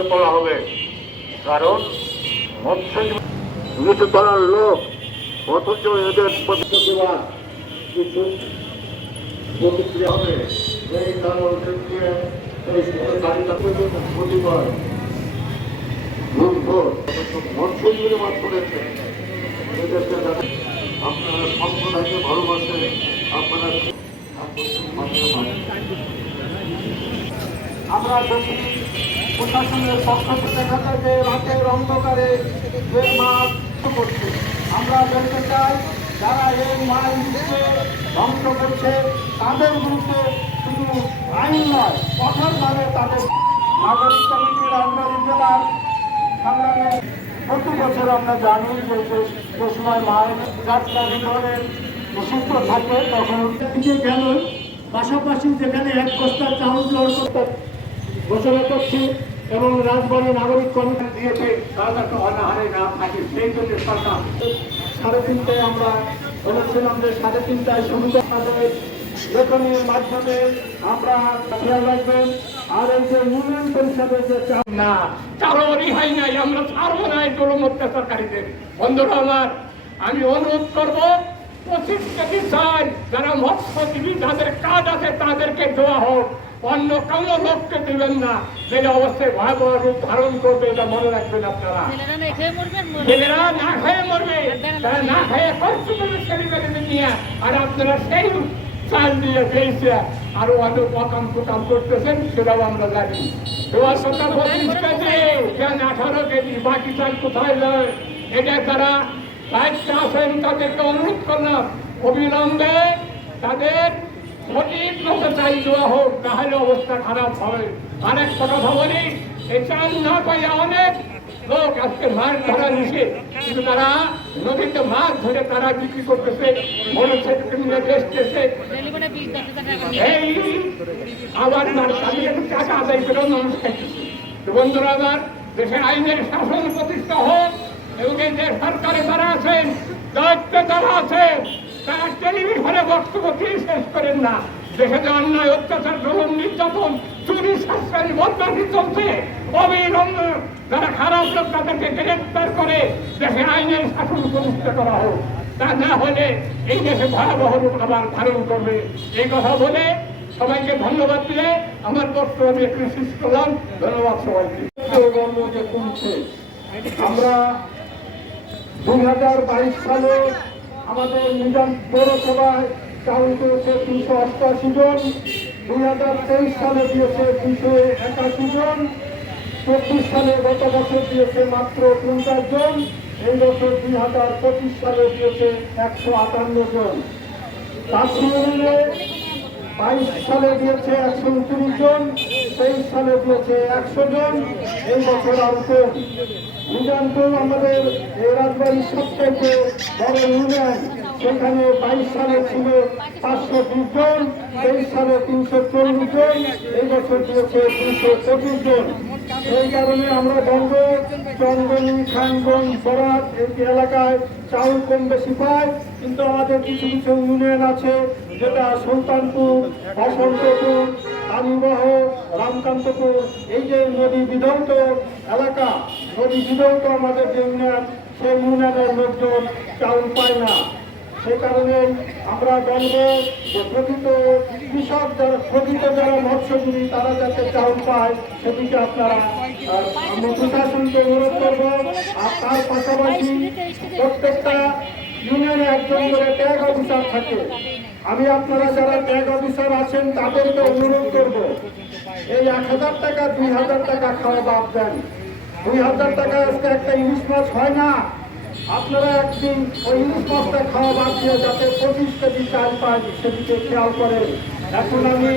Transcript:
গড়ে তোলা হবে। কারণ দুশো তলার লোক, অথচ এদের প্রতিষ্ঠা দেওয়া কিছু প্রতিক্রিয়া হবে। এই এদেরকে আপনারা ভালোবাসে, আপনারা আমরা প্রশাসনের পক্ষ থেকে যে রাতের অন্ধকারে মাছ করছে। আমরা বলতে চাই, যারা এই মাছ ধ্বংস করছে, তাদের বিরুদ্ধে শুধু আইন নয় কঠোরভাবে তাদের নাগরিক কমিটি রাজবাড়ী জেলার সংগ্রামে প্রতি বছর আমরা জানি যে সময় মাছ যাত্রা বিতরণের নিষিদ্ধ থাকে, তখন দিকে গেল। পাশাপাশি যেখানে এক বস্তা চাউল ঘোষণা করছি এবং রাজবাড়ী নাগরিক কমিটি দিয়েছে তারা অনাহারে না থাকে। সেই জন্য সরকার সাড়ে তিনটায় আমরা বলেছিলাম যে সাড়ে তিনটায় সুবিধা পাবে মাধ্যমে আমরা খেয়াল রাখবেন। আর এই যে ইউনিয়ন পরিষদের যে না নাই, আমরা ছাড়বো না এই জুলুম অত্যাচারকারীদের বন্ধুরা আমার, আমি অনুরোধ করব, পঁচিশ কেজি চাই যারা মৎস্যজীবী, যাদের কাজ আছে তাদেরকে দেওয়া হোক। অন্য কোনো লোককে দিবেন না। যেটা অবস্থায় ভয়াবহ রূপ ধারণ করবে এটা মনে রাখবেন আপনারা। ছেলেরা না খেয়ে মরবে তারা না খেয়ে কষ্ট করবে নিয়ে আর আপনারা সেই চাল দিয়ে পেয়েছে আরও অনেক অকাম প্রকাম করতেছেন সেটাও আমরা জানি। পঁচিশ কেজি কেন আঠারো কেজি বাকি চাল কোথায় যায়? এটা তারা দায়িত্বে আছেন তাদেরকে অনুরোধ করলাম। অবিলম্বে তাদের সঠিক মতো চাল দেওয়া হোক তাহলে অবস্থা খারাপ হবে। আরেক কথা বলি এই চাল না পাইয়া অনেক লোক আজকে মাছ ধরা নিষেধ। কিন্তু তারা নদীতে মাছ ধরে তারা বিক্রি করতেছে করে এই আবার আমি একটু টাকা আদায় করেও মানুষ খাইতেছে। বন্ধুরা আমার দেশের আইনের শাসন প্রতিষ্ঠা হোক, এবং এই যে সরকারে যারা আছেন, দায়িত্বে যারা আছেন বক্তব্য দিয়ে শেষ করেন না। দেশে যে অন্যায়, অত্যাচার জলন নির্যাতন, চুরি শাস্তি বদমাশি চলছে। অবিলম্বে যারা খারাপ লোক তাদেরকে গ্রেফতার করে দেশের আইনের শাসন প্রতিষ্ঠা করা হোক। তা না হলে এই দেশে ভয়াবহ রূপ আবার ধারণ করবে। এই কথা বলে সবাইকে ধন্যবাদ দিয়ে আমার বক্তব্য আমি একটু শেষ করলাম। ধন্যবাদ সবাইকে। যে কমছে আমরা দুই হাজার বাইশ সালে আমাদের নিজাম পৌরসভায় চাউল পেয়েছে তিনশো অষ্টআশি জন। দুই হাজার তেইশ সালে দিয়েছে দুশো একাশি জন। চব্বিশ সালে গত বছর দিয়েছে মাত্র পঞ্চাশ জন। এই বছর দুই হাজার পঁচিশ সালে দিয়েছে একশো আটান্ন জন। সঙ্গে বাইশ সালে দিয়েছে একশো উনত্রিশ জন। তেইশ সালে দিয়েছে একশো জন। এই বছর আর নিজামপুর আমাদের এই রাজবাড়ির সবথেকে বড় ইউনিয়ন। সেখানে বাইশ সালে ছিল পাঁচশো বিশ জন, তেইশ সালে তিনশো চল্লিশ জন, এই বছর দিয়েছে তিনশো পঁচিশ জন। এই কারণে আমরা গঙ্গ চন্দনী খানগঞ্জ বরাত এই এলাকায় চাউল কম বেশি পাই, কিন্তু আমাদের কিছু কিছু ইউনিয়ন আছে, যেটা সুলতানপুর, বসন্তপুর কালীবাহ রামকান্তপুর, এই যে নদী বিধৌত এলাকা, নদী বিধৌত আমাদের যে ইউনিয়ন সেই ইউনিয়নের লোকজন চাউল পায় না। সে কারণে আমরা বলব যে প্রকৃত কৃষক যারা, প্রকৃত যারা মৎস্যজীবী, তারা যাতে চাউল পায়, সেদিকে আপনারা প্রশাসনকে অনুরোধ করব। আর তার পাশাপাশি প্রত্যেকটা ইউনিয়নে একজন করে ট্যাগ অফিসার থাকে। আমি আপনারা যারা ট্যাগ অফিসার আছেন, তাদেরকে অনুরোধ করব, এই এক হাজার টাকা, দুই হাজার টাকা খাওয়া বাদ দেন। দুই হাজার টাকা আজকে একটা ইলিশ মাছ হয় না। আপনারা একদিন ওই ইলিশ খাওয়া বাদ দিয়ে যাতে পঁচিশ কেজি চাল পায় সেদিকে খেয়াল করেন। এখন আমি